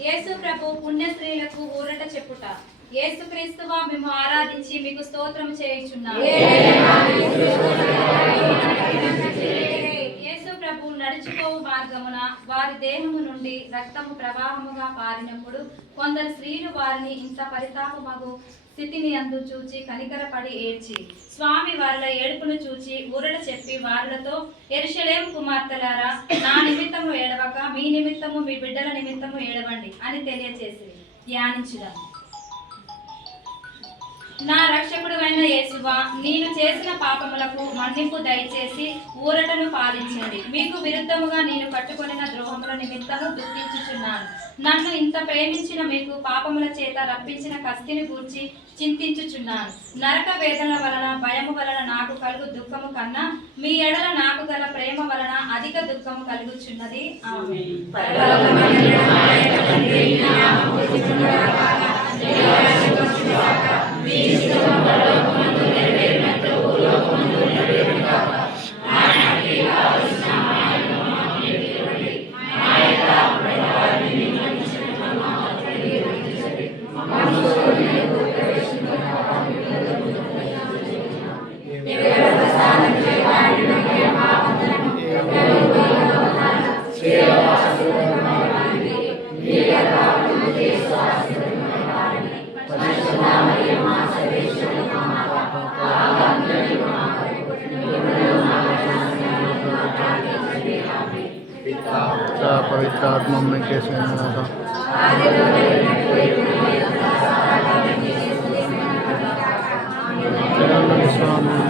యేసు ప్రభు పుణ్య స్త్రీలకు ఊరట చెప్పుట. యేసుక్రీస్తువా మేము ఆరాధించి మీకు స్తోత్రం చేయించున్నాము యేసు ప్రభు నడుచుకోవు మార్గమున వారి దేహము నుండి రక్తము ప్రవాహముగా పారినప్పుడు కొందరు స్త్రీలు వారిని ఇంత పరితాపమగు స్థితిని అందు చూచి కనికరపడి ఏడ్చి స్వామి వారిల ఏడుపును చూచి ఊరట చెప్పి వారులతో ఎరుషలేం కుమార్తెలారా నా నిమిత్తము ఏడవక మీ నిమిత్తము మీ బిడ్డల నిమిత్తము ఏడవండి అని తెలియచేసి ధ్యానించుదాం. నా రక్షకుడు అయిన యేసువా నేను చేసిన పాపములకు మన్నింపు దయచేసి ఊరటను పాలించండి. మీకు విరుద్ధముగా నేను కట్టుకొనిన ద్రోహముల నిమిత్తము దుఃఖించుచున్నాను. నన్ను ఇంత ప్రేమించిన మీకు పాపముల చేత రప్పించిన కస్తిని గూర్చి చింతించుచున్నాను. నరక వేదన వలన భయము వలన నాకు కలుగు దుఃఖము కన్నా మీ ఎడల నాకు గల ప్రేమ వలన అధిక దుఃఖము కలుగుచున్నది. ఆమె पवित्र आत्मा में कैसे मिला था? स्वामी।